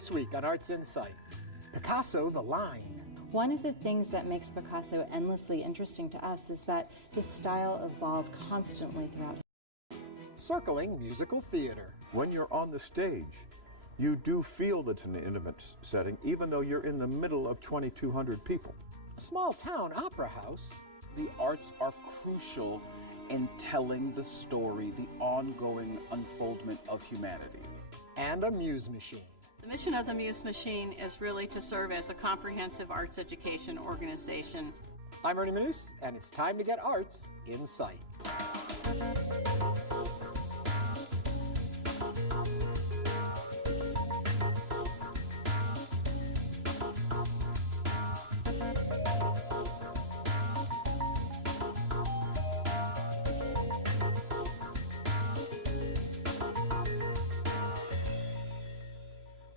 This week on Arts InSight, Picasso, the line. One of the things that makes Picasso endlessly interesting to us is that his style evolved constantly throughout. Circling musical theater. When you're on the stage, you do feel that it's an intimate setting, even though you're in the middle of 2,200 people. A small town opera house. The arts are crucial in telling the story, the ongoing unfoldment of humanity. And a Muse Machine. The mission of the Muse Machine is really to serve as a comprehensive arts education organization. I'm Ernie Manus, and it's time to get Arts in Sight.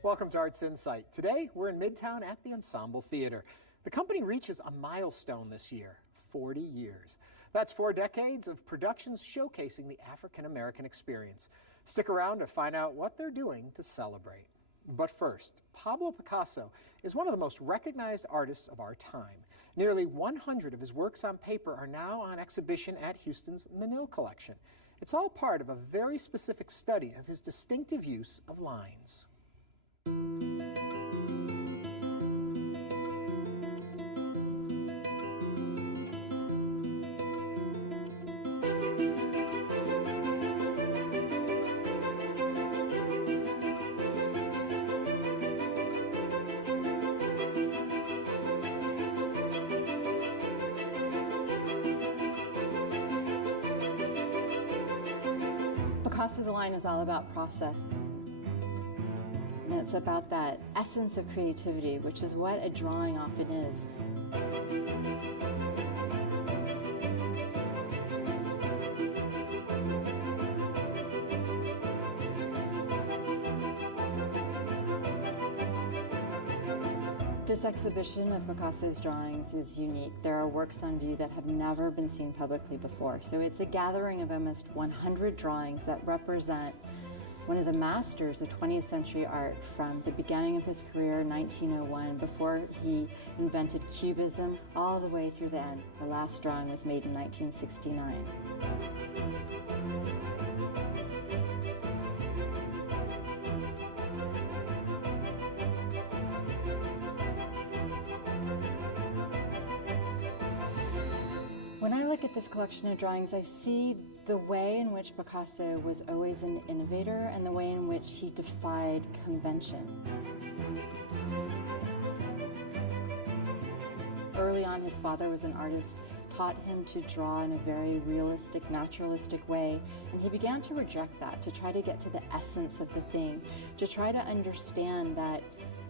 Welcome to Arts InSight. Today, we're in Midtown at the Ensemble Theatre. The company reaches a milestone this year, 40 years. That's 4 decades of productions showcasing the African-American experience. Stick around to find out what they're doing to celebrate. But first, Pablo Picasso is one of the most recognized artists of our time. Nearly 100 of his works on paper are now on exhibition at Houston's Menil Collection. It's all part of a very specific study of his distinctive use of lines. Picasso, the line is all about process. And it's about that essence of creativity, which is what a drawing often is. This exhibition of Picasso's drawings is unique. There are works on view that have never been seen publicly before. So it's a gathering of almost 100 drawings that represent one of the masters of 20th century art from the beginning of his career in 1901, before he invented Cubism, all the way through the end. The last drawing was made in 1969. When I look at this collection of drawings, I see the way in which Picasso was always an innovator and the way in which he defied convention. Early on, his father was an artist, taught him to draw in a very realistic, naturalistic way, and he began to reject that, to try to get to the essence of the thing, to try to understand that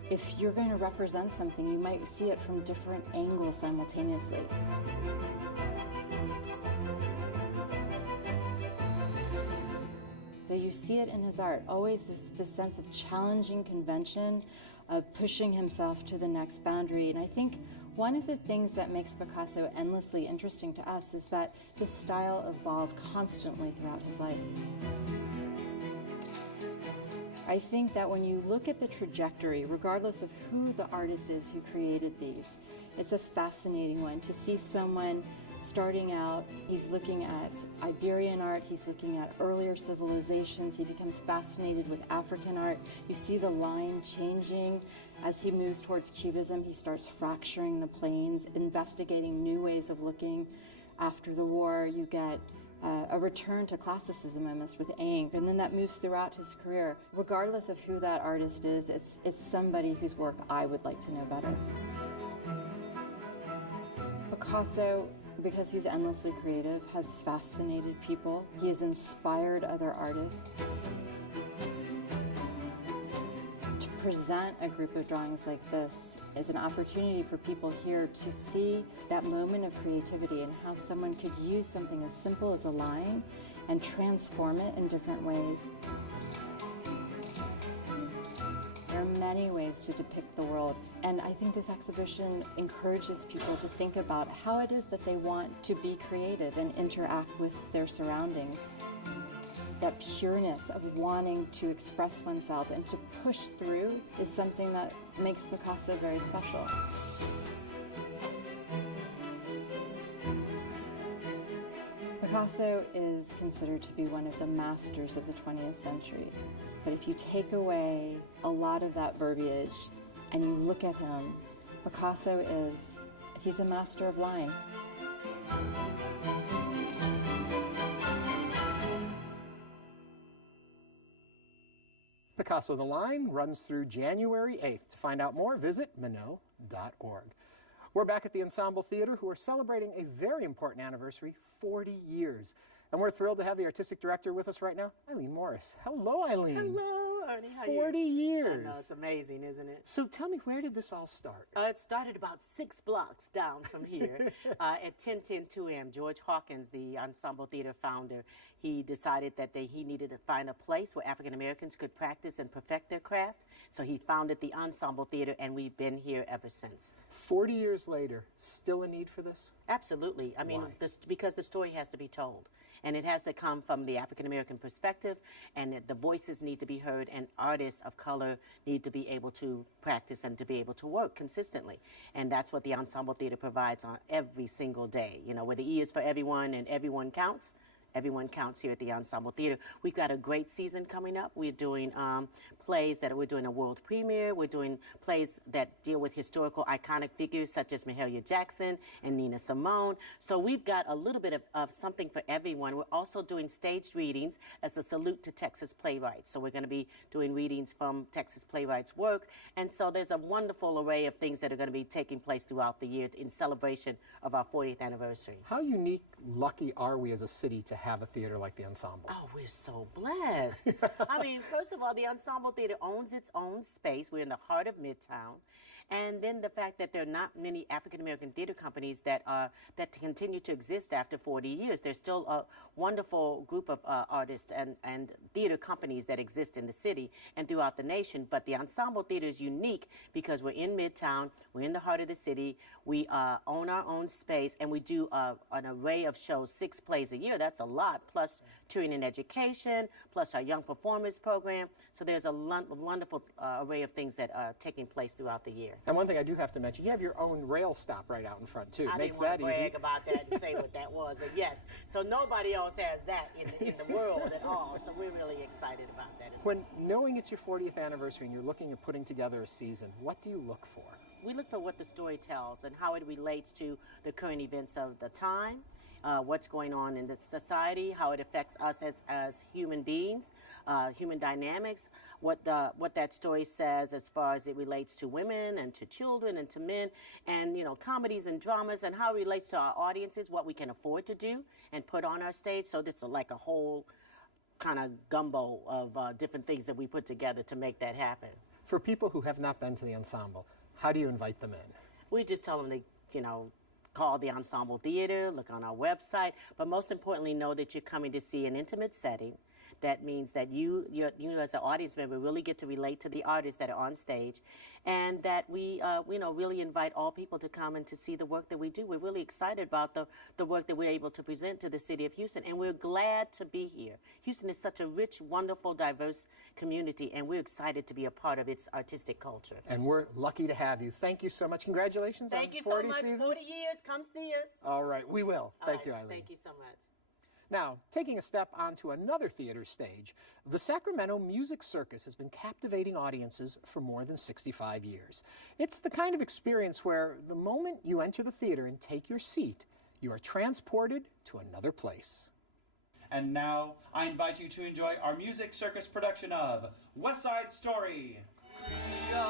if you're going to represent something, you might see it from different angles simultaneously. So you see it in his art, always this sense of challenging convention, of pushing himself to the next boundary. And I think one of the things that makes Picasso endlessly interesting to us is that his style evolved constantly throughout his life. I think that when you look at the trajectory, regardless of who the artist is who created these, it's a fascinating one to see someone starting out. He's looking at Iberian art, he's looking at earlier civilizations, he becomes fascinated with African art. You see the line changing as he moves towards Cubism. He starts fracturing the planes, investigating new ways of looking. After the war, you get a return to classicism almost with ink, and then that moves throughout his career. Regardless of who that artist is, it's somebody whose work I would like to know better. Picasso, because he's endlessly creative, has fascinated people. He has inspired other artists. To present a group of drawings like this is an opportunity for people here to see that moment of creativity and how someone could use something as simple as a line and transform it in different ways. There are many ways to depict the world, and I think this exhibition encourages people to think about how it is that they want to be creative and interact with their surroundings. that pureness of wanting to express oneself and to push through is something that makes Picasso very special. Picasso is considered to be one of the masters of the 20th century. But if you take away a lot of that verbiage and you look at him, Picasso he's a master of lying. Picasso the Line runs through January 8th. To find out more, visit menil.org. We're back at the Ensemble Theatre, who are celebrating a very important anniversary, 40 years. And we're thrilled to have the artistic director with us right now, Eileen Morris. Hello, Eileen. Hello, Ernie. How 40 years. I know, it's amazing, isn't it? So tell me, where did this all start? It started about 6 blocks down from here at 1010 2M. George Hawkins, the Ensemble Theatre founder, he decided that he needed to find a place where African Americans could practice and perfect their craft. So he founded the Ensemble Theatre, and we've been here ever since. 40 years later, still a need for this? Absolutely. I mean, because the story has to be told. And it has to come from the African American perspective, and the voices need to be heard, and artists of color need to be able to practice and to be able to work consistently. And that's what the Ensemble Theatre provides on every single day. You know, where the E is for everyone and everyone counts. Everyone counts here at the Ensemble Theatre. We've got a great season coming up. We're doing plays that we're doing a world premiere. We're doing plays that deal with historical iconic figures such as Mahalia Jackson and Nina Simone. So we've got a little bit of something for everyone. We're also doing staged readings as a salute to Texas playwrights. So we're going to be doing readings from Texas playwrights' work. And so there's a wonderful array of things that are going to be taking place throughout the year in celebration of our 40th anniversary. How unique, lucky are we as a city to have a theater like the Ensemble? Oh, we're so blessed. I mean, first of all, the Ensemble Theatre owns its own space. We're in the heart of Midtown. And then the fact that there are not many African-American theater companies that continue to exist after 40 years. There's still a wonderful group of artists and theater companies that exist in the city and throughout the nation. But the Ensemble Theatre is unique because we're in Midtown, we're in the heart of the city, we own our own space, and we do an array of shows, 6 plays a year. That's a lot, plus touring and education, plus our Young Performers program. So there's a wonderful array of things that are taking place throughout the year. And one thing I do have to mention, you have your own rail stop right out in front, too. I Makes didn't want that to brag easy. about that and say what that was, but yes. So nobody else has that in the world at all. So we're really excited about that as well. When knowing it's your 40th anniversary and you're looking at putting together a season, what do you look for? We look for what the story tells and how it relates to the current events of the time, what's going on in the society, how it affects us as human beings, human dynamics, what that story says as far as it relates to women and to children and to men, and comedies and dramas, and how it relates to our audiences, what we can afford to do and put on our stage. So it's like a whole kind of gumbo of different things that we put together to make that happen. For people who have not been to the Ensemble, how do you invite them in? We just tell them to, call the Ensemble Theatre, look on our website, but most importantly, know that you're coming to see an intimate setting. That means that you as an audience member really get to relate to the artists that are on stage, and that we really invite all people to come and to see the work that we do. We're really excited about the work that we're able to present to the city of Houston, and we're glad to be here. Houston is such a rich, wonderful, diverse community, and we're excited to be a part of its artistic culture. And we're lucky to have you. Thank you so much. Congratulations on 40 seasons. Thank you so much. seasons. 40 years. Come see us. All right, we will. Thank you, Eileen. Thank you so much. Now, taking a step onto another theater stage, the Sacramento Music Circus has been captivating audiences for more than 65 years. It's the kind of experience where the moment you enter the theater and take your seat, you are transported to another place. And now, I invite you to enjoy our Music Circus production of West Side Story. Maria,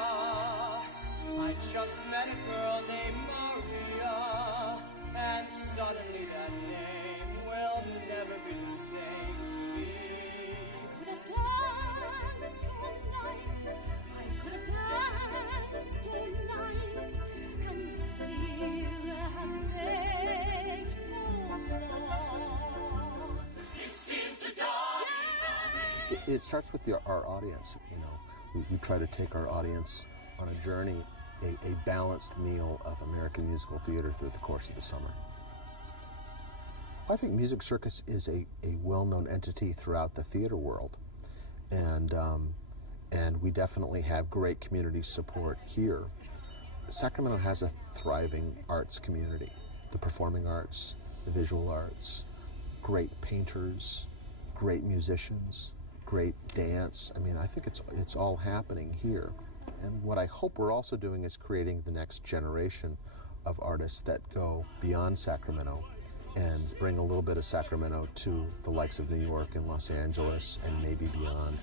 I just met a girl named Maria, and suddenly that name will never be the same to me. I could have danced all night, I could have danced all night, and still have begged for more. It seems the dawn. It starts with our audience, We try to take our audience on a journey, a balanced meal of American musical theater through the course of the summer. I think Music Circus is a well-known entity throughout the theater world, and we definitely have great community support here. Sacramento has a thriving arts community, the performing arts, the visual arts, great painters, great musicians, great dance. I mean, I think it's all happening here. And what I hope we're also doing is creating the next generation of artists that go beyond Sacramento and bring a little bit of Sacramento to the likes of New York and Los Angeles and maybe beyond.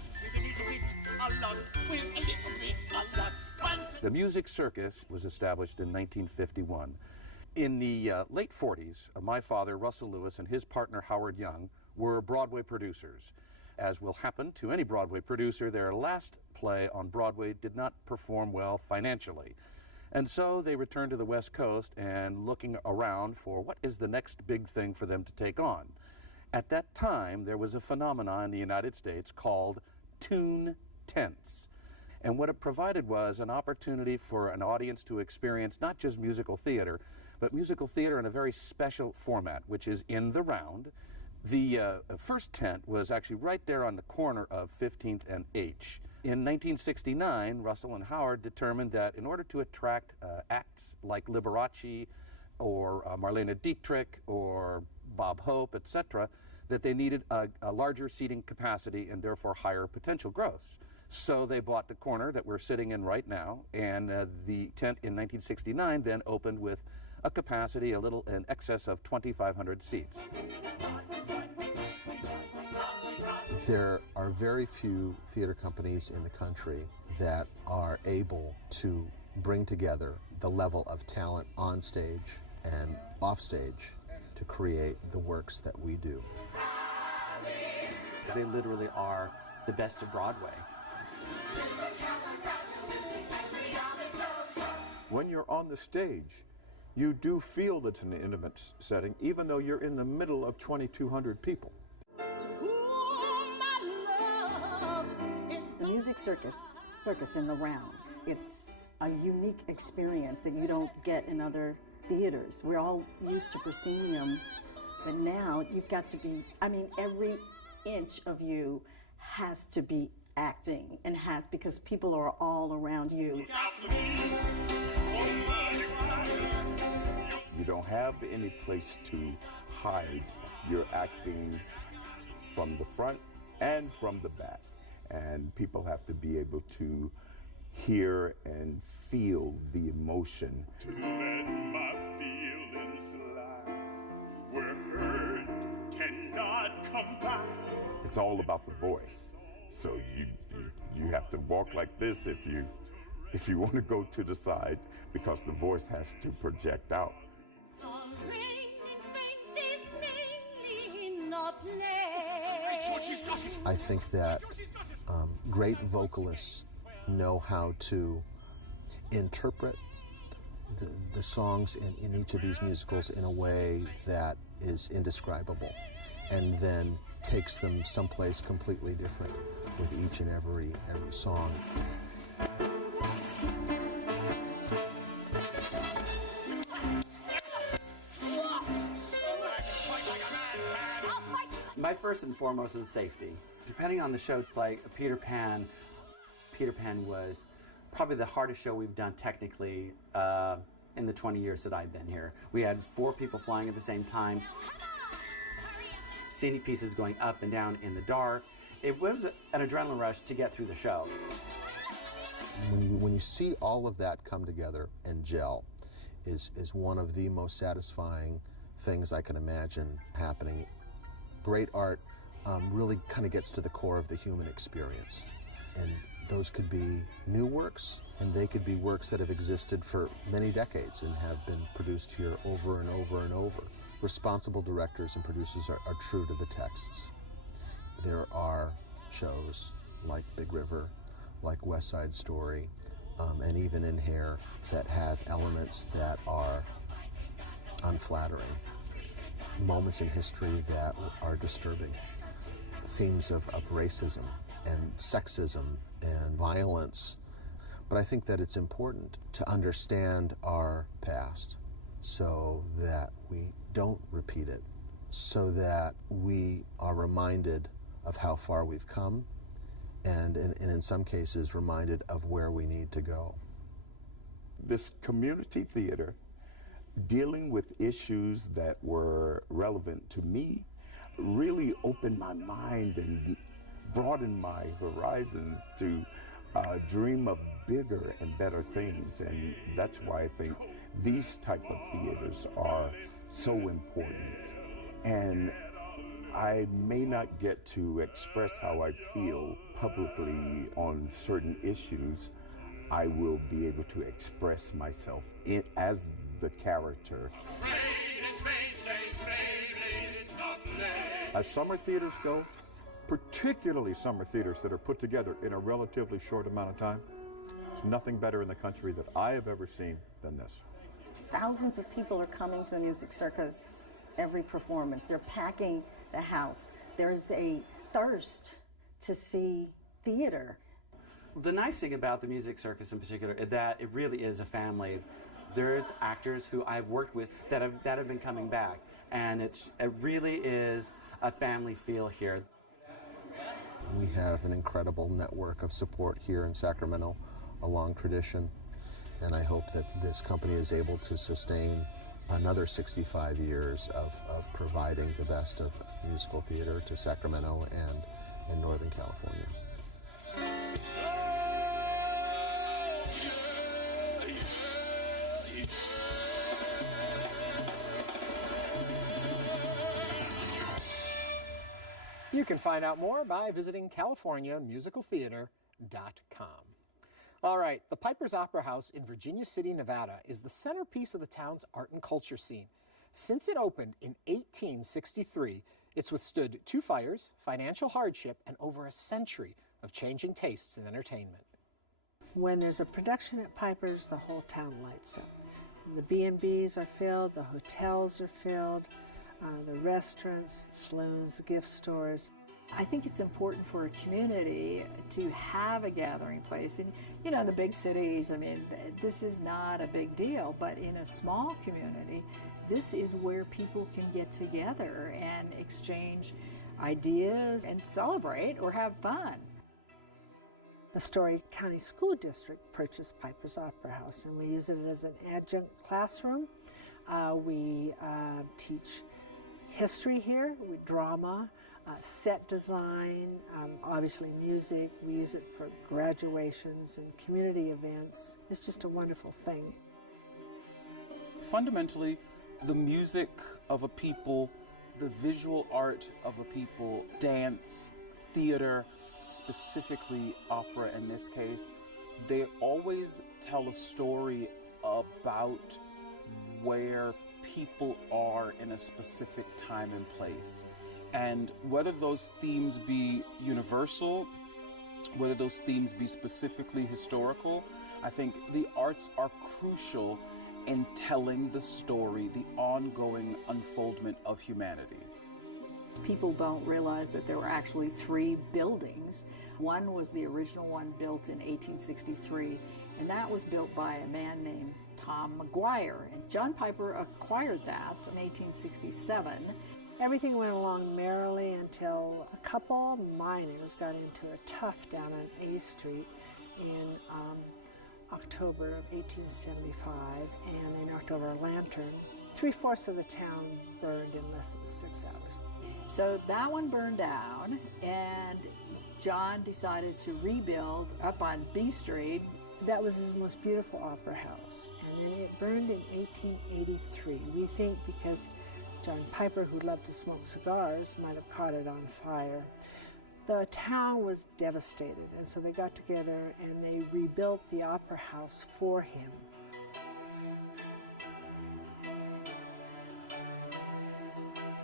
The Music Circus was established in 1951. In the late 40s, my father, Russell Lewis, and his partner, Howard Young, were Broadway producers. As will happen to any Broadway producer, their last play on Broadway did not perform well financially. And so they returned to the West Coast and looking around for what is the next big thing for them to take on. At that time, there was a phenomenon in the United States called tune tents. And what it provided was an opportunity for an audience to experience not just musical theater, but musical theater in a very special format, which is in the round. The first tent was actually right there on the corner of 15th and H. In 1969, Russell and Howard determined that in order to attract acts like Liberace or Marlene Dietrich or Bob Hope, etc., that they needed a larger seating capacity and therefore higher potential gross. So they bought the corner that we're sitting in right now, and the tent in 1969 then opened with a capacity a little in excess of 2,500 seats. There are very few theater companies in the country that are able to bring together the level of talent on stage and off stage to create the works that we do. They literally are the best of Broadway. When you're on the stage, you do feel that it's an intimate setting, even though you're in the middle of 2,200 people. The Music Circus in the round, it's a unique experience that you don't get in other theaters. We're all used to proscenium, but now you've got to be, every inch of you has to be acting because people are all around you. You don't have any place to hide. You're acting from the front and from the back. And people have to be able to hear and feel the emotion. To let my feelings lie where hurt cannot come by. It's all about the voice. So you have to walk like this if you want to go to the side, because the voice has to project out. I think that great vocalists know how to interpret the songs in each of these musicals in a way that is indescribable, and then takes them someplace completely different with each and every song. My first and foremost is safety. Depending on the show, it's like Peter Pan. Peter Pan was probably the hardest show we've done technically in the 20 years that I've been here. We had 4 people flying at the same time, scenic pieces going up and down in the dark. It was an adrenaline rush to get through the show. When you see all of that come together and gel is one of the most satisfying things I can imagine happening. Great art really kind of gets to the core of the human experience. And those could be new works, and they could be works that have existed for many decades and have been produced here over and over and over. Responsible directors and producers are true to the texts. There are shows like Big River, like West Side Story, and even in Hair that have elements that are unflattering, moments in history that are disturbing, themes of racism and sexism and violence. But I think that it's important to understand our past so that we don't repeat it so that we are reminded of how far we've come, and in some cases reminded of where we need to go. This community theater, dealing with issues that were relevant to me, really opened my mind and broadened my horizons to dream of bigger and better things. And that's why I think these type of theaters are so important. And I may not get to express how I feel publicly on certain issues. I will be able to express myself as the character. As summer theaters go, particularly summer theaters that are put together in a relatively short amount of time, there's nothing better in the country that I have ever seen than this. Thousands of people are coming to the Music Circus every performance. They're packing the house. There's a thirst to see theater. The nice thing about the Music Circus in particular is that it really is a family. There's actors who I've worked with that have been coming back, and it really is a family feel here. We have an incredible network of support here in Sacramento, a long tradition, and I hope that this company is able to sustain another 65 years of providing the best of musical theater to Sacramento and Northern California. You can find out more by visiting CaliforniaMusicalTheater.com. All right, the Piper's Opera House in Virginia City, Nevada is the centerpiece of the town's art and culture scene. Since it opened in 1863, it's withstood 2 fires, financial hardship, and over a century of changing tastes in entertainment. When there's a production at Piper's, the whole town lights up. The B&Bs are filled, the hotels are filled, the restaurants, saloons, the gift stores. I think it's important for a community to have a gathering place. And, you know, the big cities, I mean, this is not a big deal, but in a small community, this is where people can get together and exchange ideas and celebrate or have fun. The Story County School District purchased Piper's Opera House, and we use it as an adjunct classroom. We teach history here, drama, set design, obviously music. We use it for graduations and community events. It's just a wonderful thing. Fundamentally, the music of a people, the visual art of a people, dance, theater, specifically opera in this case, they always tell a story about where people are in a specific time and place. And whether those themes be universal, whether those themes be specifically historical, I think the arts are crucial in telling the story, the ongoing unfoldment of humanity. People don't realize that there were actually 3 buildings. One was the original one built in 1863, and that was built by a man named Tom McGuire. And John Piper acquired that in 1867. Everything went along merrily until a couple miners got into a tough down on A Street in October of 1875, and they knocked over a lantern. 3/4 of the town burned in less than 6 hours. So that one burned down, and John decided to rebuild up on B Street. That was his most beautiful opera house, and then it burned in 1883. We think because John Piper, who loved to smoke cigars, might have caught it on fire. The town was devastated, and so they got together and they rebuilt the opera house for him.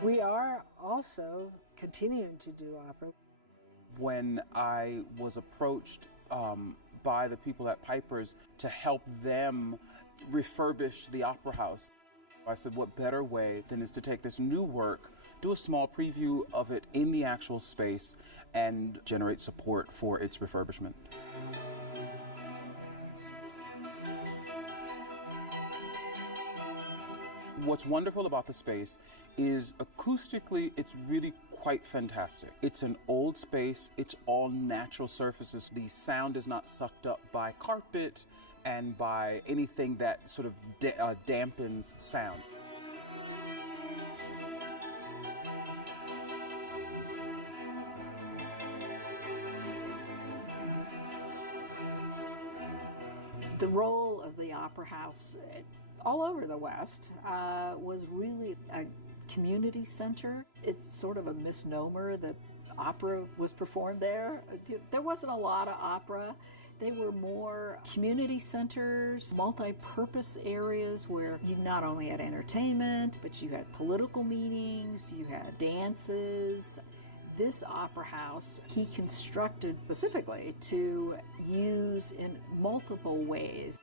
We are also continuing to do opera. When I was approached by the people at Piper's to help them refurbish the opera house, I said, what better way than is to take this new work, do a small preview of it in the actual space, and generate support for its refurbishment. What's wonderful about the space is acoustically, it's really quite fantastic. It's an old space, it's all natural surfaces. The sound is not sucked up by carpet and by anything that sort of dampens sound. The role of the Opera House all over the West was really a community center. It's sort of a misnomer that opera was performed there. There wasn't a lot of opera. They were more community centers, multi-purpose areas where you not only had entertainment, but you had political meetings, you had dances. This opera house he constructed specifically to use in multiple ways.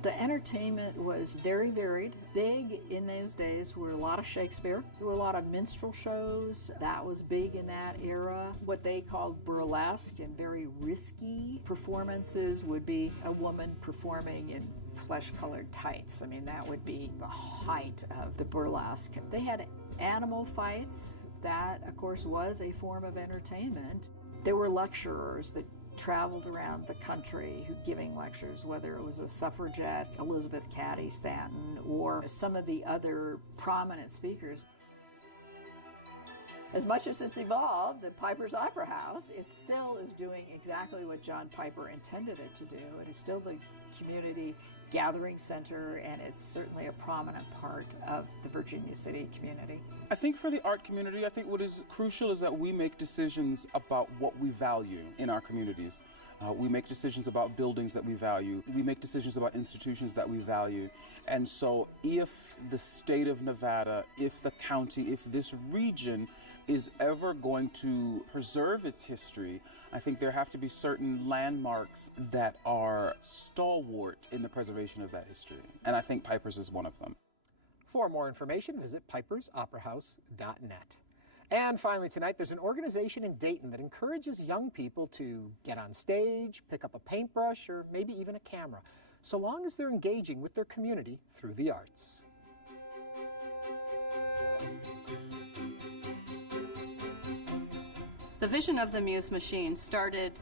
The entertainment was very varied. Big in those days were a lot of Shakespeare. There were a lot of minstrel shows. That was big in that era. What they called burlesque and very risky performances would be a woman performing in flesh-colored tights. I mean, that would be the height of the burlesque. They had animal fights. That, of course, was a form of entertainment. There were lecturers that traveled around the country giving lectures, whether it was a suffragette, Elizabeth Cady Stanton, or some of the other prominent speakers. As much as it's evolved, the Piper's Opera House, it still is doing exactly what John Piper intended it to do. It is still the community gathering center, and it's certainly a prominent part of the Virginia City community. I think for the art community, I think what is crucial is that we make decisions about what we value in our communities. We make decisions about buildings that we value. We make decisions about institutions that we value. And so if the state of Nevada, if the county, if this region is ever going to preserve its history, I think there have to be certain landmarks that are stalwart in the preservation of that history. And I think Piper's is one of them. For more information, visit pipersoperahouse.net. And finally tonight, there's an organization in Dayton that encourages young people to get on stage, pick up a paintbrush, or maybe even a camera, so long as they're engaging with their community through the arts. The vision of the Muse Machine started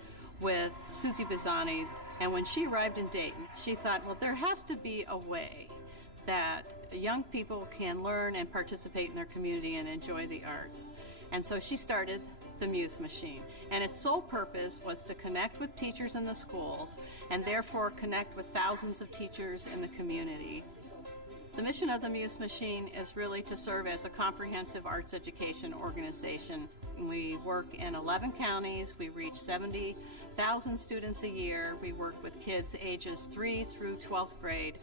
with Susie Bizzani, and when she arrived in Dayton, she thought, well, there has to be a way that young people can learn and participate in their community and enjoy the arts. And so she started the Muse Machine. And its sole purpose was to connect with teachers in the schools and therefore connect with thousands of teachers in the community. The mission of the Muse Machine is really to serve as a comprehensive arts education organization. We work in 11 counties. We reach 70,000 students a year. We work with kids ages 3 through 12th grade.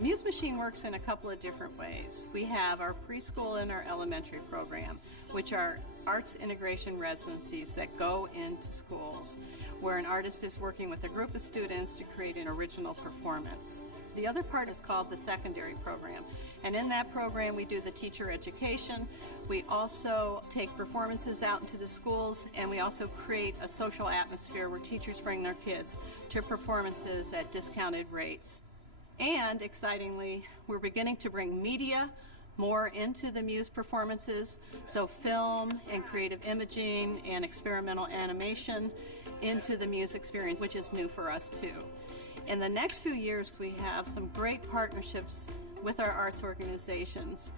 Muse Machine works in a couple of different ways. We have our preschool and our elementary program, which are arts integration residencies that go into schools, where an artist is working with a group of students to create an original performance. The other part is called the secondary program, and in that program we do the teacher education. We also take performances out into the schools, and we also create a social atmosphere where teachers bring their kids to performances at discounted rates. And excitingly, we're beginning to bring media more into the Muse performances, so film and creative imaging and experimental animation into the Muse experience, which is new for us too. In the next few years, we have some great partnerships with our arts organizations,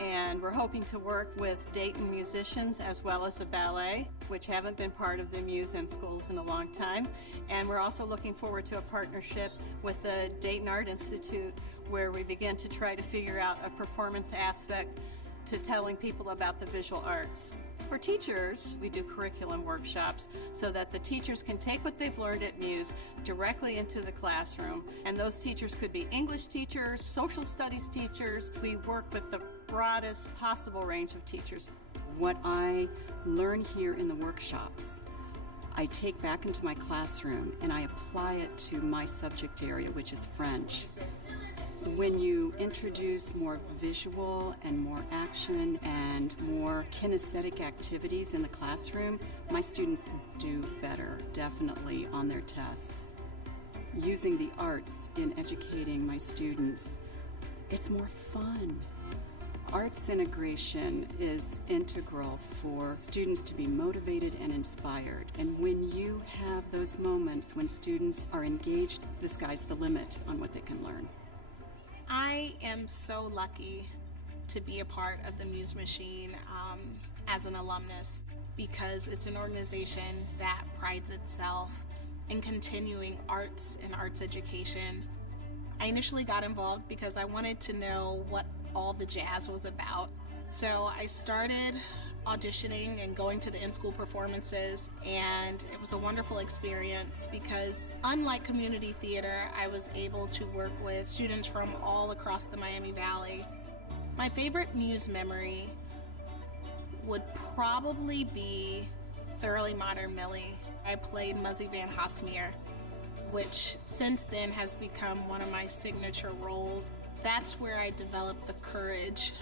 and we're hoping to work with Dayton musicians as well as the ballet, which haven't been part of the Muse in schools in a long time. And we're also looking forward to a partnership with the Dayton Art Institute, where we begin to try to figure out a performance aspect to telling people about the visual arts. For teachers, we do curriculum workshops so that the teachers can take what they've learned at Muse directly into the classroom. And those teachers could be English teachers, social studies teachers. We work with the broadest possible range of teachers. What I learn here in the workshops, I take back into my classroom and I apply it to my subject area, which is French. When you introduce more visual and more action and more kinesthetic activities in the classroom, my students do better, definitely, on their tests. Using the arts in educating my students, it's more fun. Arts integration is integral for students to be motivated and inspired. And when you have those moments when students are engaged, the sky's the limit on what they can learn. I am so lucky to be a part of the Muse Machine as an alumnus, because it's an organization that prides itself in continuing arts and arts education. I initially got involved because I wanted to know what all the jazz was about. So I started auditioning and going to the in-school performances, and it was a wonderful experience because unlike community theater, I was able to work with students from all across the Miami Valley. My favorite Muse memory would probably be Thoroughly Modern Millie. I played Muzzy Van Hosmeer, which since then has become one of my signature roles. That's where I developed the courage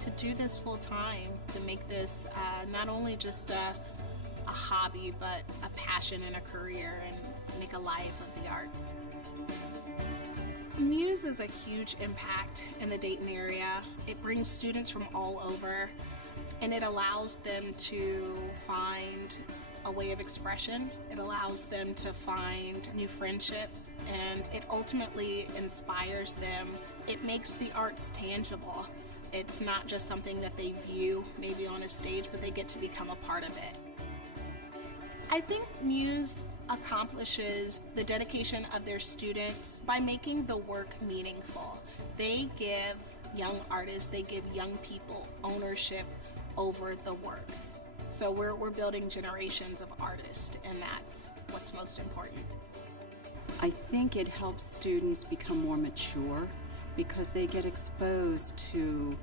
to do this full time, to make this not only just a hobby, but a passion and a career, and make a life of the arts. Muse is a huge impact in the Dayton area. It brings students from all over, and it allows them to find a way of expression. It allows them to find new friendships, and it ultimately inspires them. It makes the arts tangible. It's not just something that they view maybe on a stage, but they get to become a part of it. I think Muse accomplishes the dedication of their students by making the work meaningful. They give young artists, they give young people ownership over the work. So we're building generations of artists, and that's what's most important. I think it helps students become more mature because they get exposed to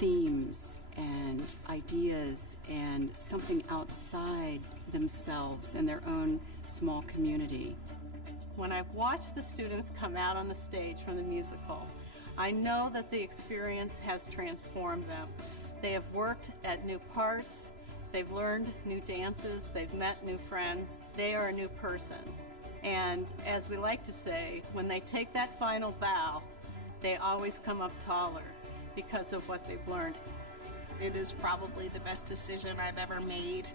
themes and ideas and something outside themselves and their own small community. When I've watched the students come out on the stage from the musical, I know that the experience has transformed them. They have worked at new parts, they've learned new dances, they've met new friends, they are a new person. And as we like to say, when they take that final bow, they always come up taller because of what they've learned. It is probably the best decision I've ever made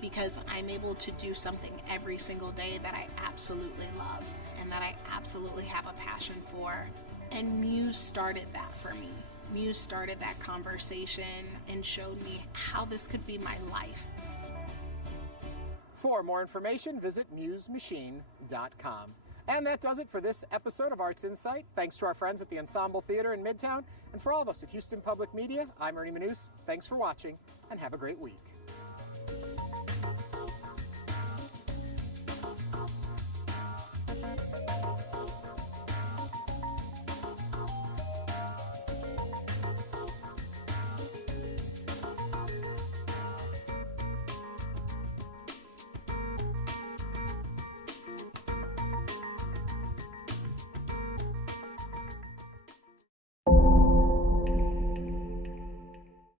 because I'm able to do something every single day that I absolutely love and that I absolutely have a passion for. And Muse started that for me. Muse started that conversation and showed me how this could be my life. For more information, visit musemachine.com. And that does it for this episode of Arts InSight. Thanks to our friends at the Ensemble Theatre in Midtown. And for all of us at Houston Public Media, I'm Ernie Manous. Thanks for watching, and have a great week.